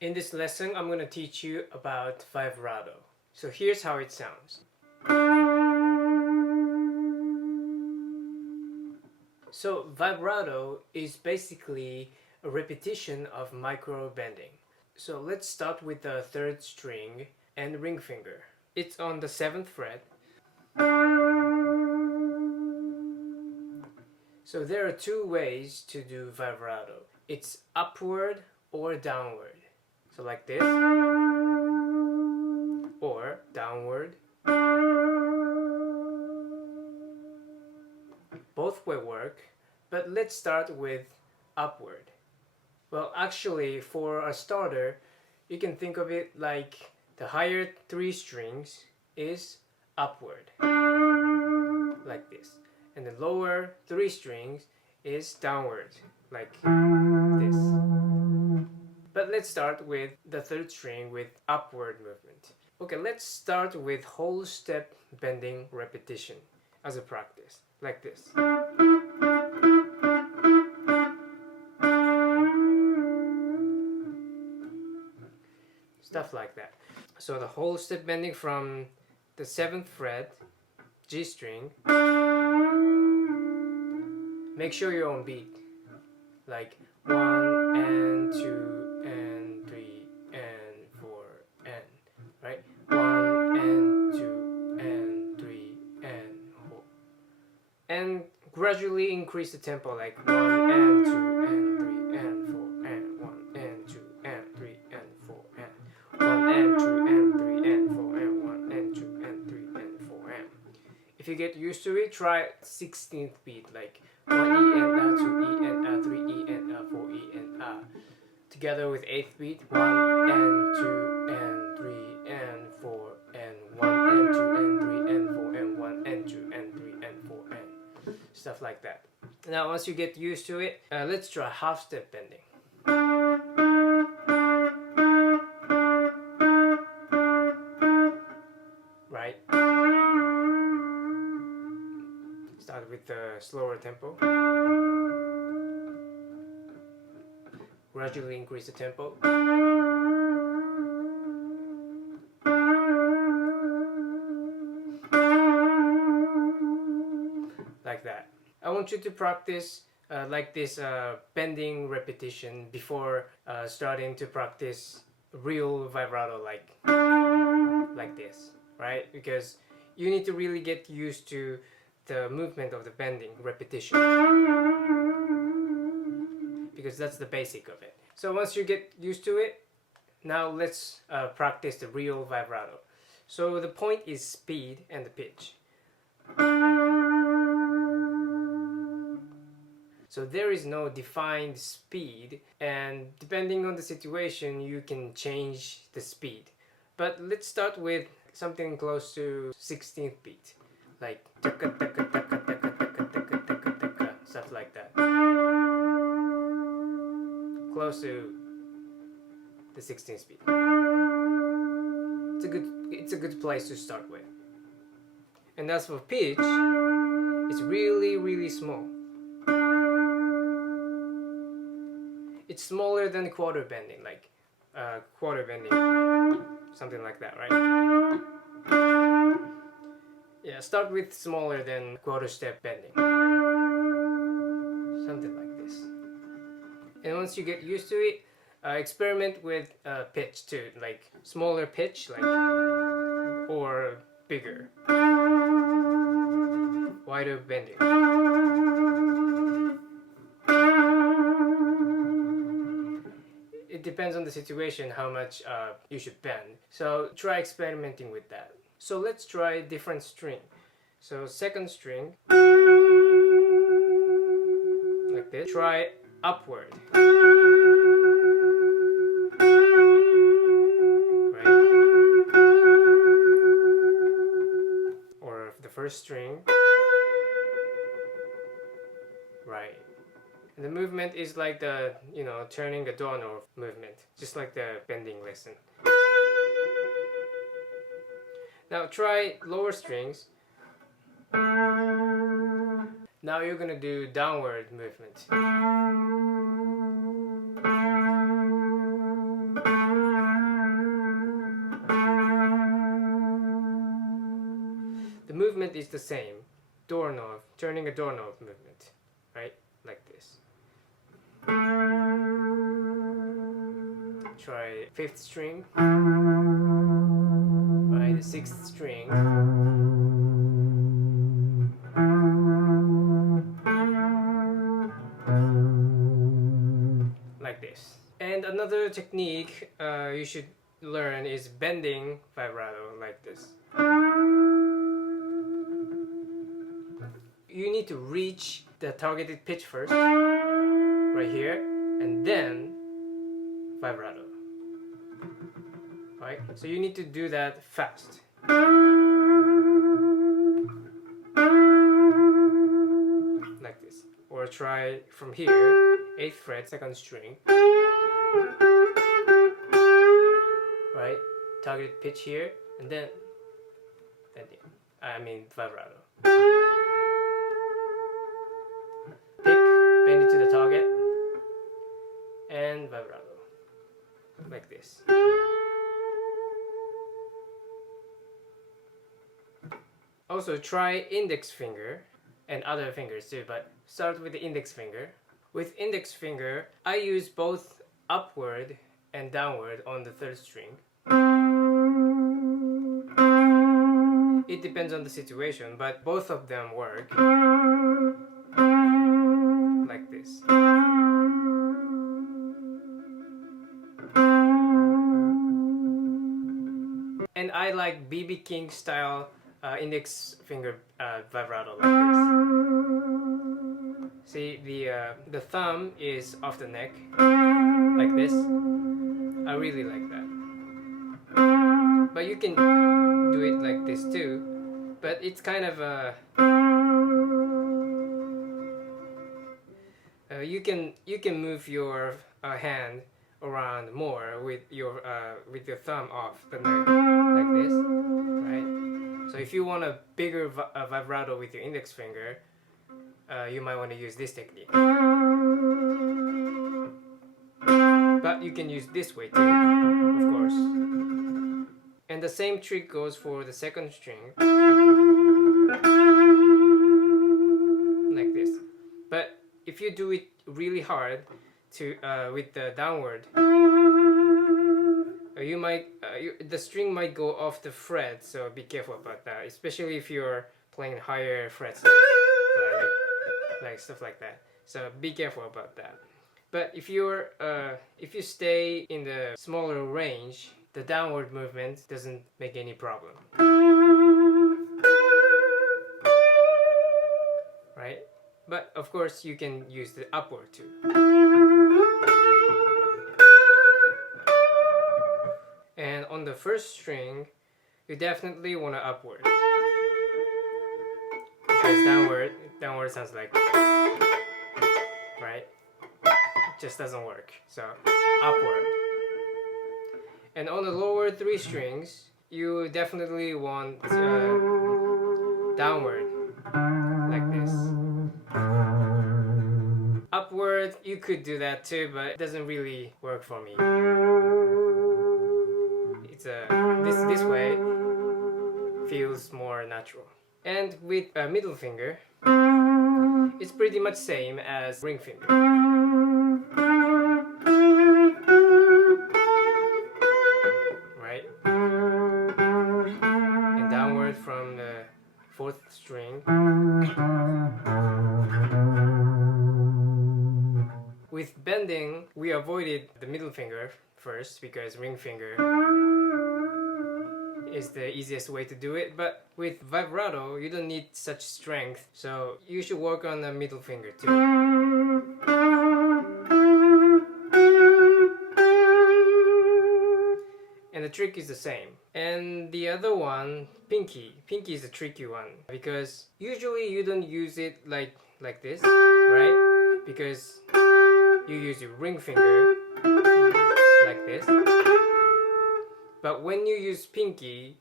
In this lesson, I'm going to teach you about vibrato. So here's how it sounds. So vibrato is basically a repetition of micro bending. So let's start with the third string and ring finger. It's on the 7th fret. So there are two ways to do vibrato. It's upward or downward. So like this, or downward. Both will work, but let's start with upward. Well, actually, for a starter, you can think of it like the higher 3 strings is upward, like this, and the lower 3 strings is downward, like this. But let's start with the third string with upward movement. Okay, let's start with whole step bending repetition as a practice, like this. Stuff like that. So the whole step bending from the 7th fret, G string. Make sure you're on beat, like 1 and 2 and 3 and 4 and, right? 1 and 2 and 3 and 4. And gradually increase the tempo, like 1 and 2 and 3 and 4 and 1 and 2 and 3 and 4 and 1 and 2 and 3 and 4 and 1 and 2 and 3 and 4 and. If you get used to it, try 16th beat, like 1 E and A, 2 E and A, 3 E and A, 4 E and A. Together with 8th beat, 1 and 2 and 3 and 4 and 1 and 2 and 3 and 4 and 1 and 2 and 3 and 4 and stuff like that. Now once you get used to it, let's try half step bending. Right? Start with the slower tempo. Gradually increase the tempo. Like that. I want you to practice like this bending repetition before starting to practice real vibrato like this, right? Because you need to really get used to the movement of the bending repetition, because that's the basic of it. So once you get used to it, now let's practice the real vibrato. So the point is speed and the pitch. So there is no defined speed, and depending on the situation you can change the speed. But let's start with something close to 16th beat, like taka taka taka taka taka taka taka taka, stuff like that. Close to the 16th beat. It's a good place to start with. And as for pitch, it's really small. It's smaller than quarter bending, like quarter bending, something like that, right? Yeah, start with smaller than quarter step bending, something like this. And once you get used to it, experiment with pitch too, like smaller pitch, like, or bigger, wider bending. It depends on the situation how much you should bend. So try experimenting with that. So let's try a different string. So 2nd string, like this. Try upward. Right? Or the 1st string. Right. And the movement is like the, turning a doorknob movement, just like the bending lesson. Now try lower strings. Now you're gonna do downward movement. movement is the same. Doorknob, turning a doorknob movement, right? Like this. Try 5th string, right? The 6th string, like this. And another technique you should learn is bending vibrato like this. You need to reach the targeted pitch first, right here, and then vibrato. Right? So you need to do that fast. Like this. Or try from here, 8th fret, 2nd string. Right? Targeted pitch here, and then vibrato. Pick, bend it to the target, and vibrato. Like this. Also try index finger and other fingers too, but start with the index finger. With index finger, I use both upward and downward on the 3rd string. It depends on the situation, but both of them work. Like this. And I like BB King style index finger vibrato like this. See, the thumb is off the neck, like this. I really like that. But you can do it like this too. But it's kind of you can move your hand around more with your thumb off the neck, like this, right? So if you want a bigger vibrato with your index finger, you might want to use this technique. But you can use this way too, of course. And the same trick goes for the 2nd string, like this. But if you do it really hard with the downward, you might the string might go off the fret, so be careful about that, especially if you're playing higher frets like stuff like that. So be careful about that. But if you stay in the smaller range, the downward movement doesn't make any problem. Right? But of course you can use the upward too. And on the 1st string, you definitely want to upward. Because downward sounds like, right? It just doesn't work. So upward. And on the lower 3 strings, you definitely want downward, like this. Upward, you could do that too, but it doesn't really work for me. It's this way feels more natural. And with middle finger, it's pretty much same as ring finger. Right? And downward from the 4th string. With bending, we avoided the middle finger first because ring finger is the easiest way to do it, but with vibrato you don't need such strength, so you should work on the middle finger too. And the trick is the same. And the other one, pinky is a tricky one because usually you don't use it like this, right? Because you use your ring finger like this. But when you use pinky,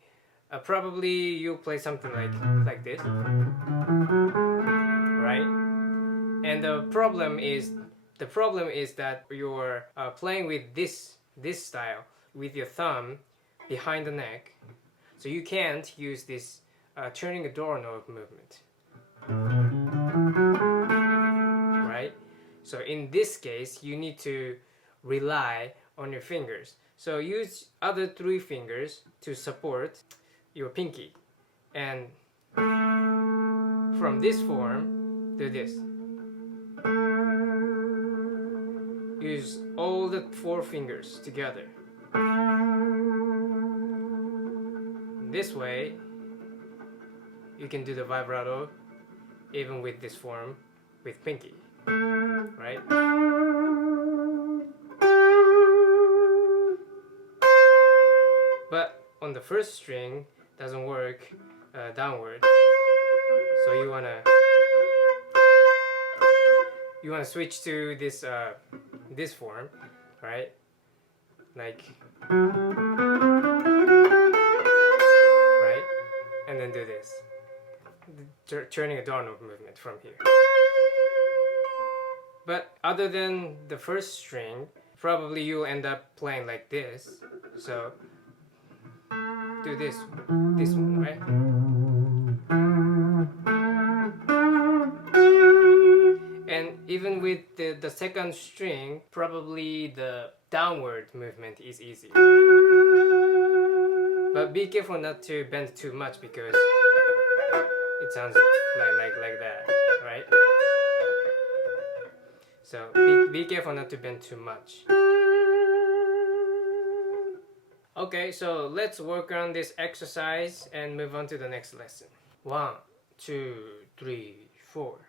probably you'll play something like this, right? And the problem is that you're playing with this style with your thumb behind the neck, so you can't use this turning a doorknob movement, right? So in this case, you need to rely on your fingers. So use other 3 fingers to support your pinky, and from this form, do this. Use all the 4 fingers together. This way, you can do the vibrato even with this form with pinky, right? But on the first string, doesn't work downward. So you wanna switch to this this form, right? Like, right? And then do this. Turning a doorknob movement from here. But other than the first string, probably you'll end up playing like this. So do this one, right? And even with the second string, probably the downward movement is easier. But be careful not to bend too much because it sounds like that, right? So be careful not to bend too much. Okay, so let's work on this exercise and move on to the next lesson. 1, 2, 3, 4.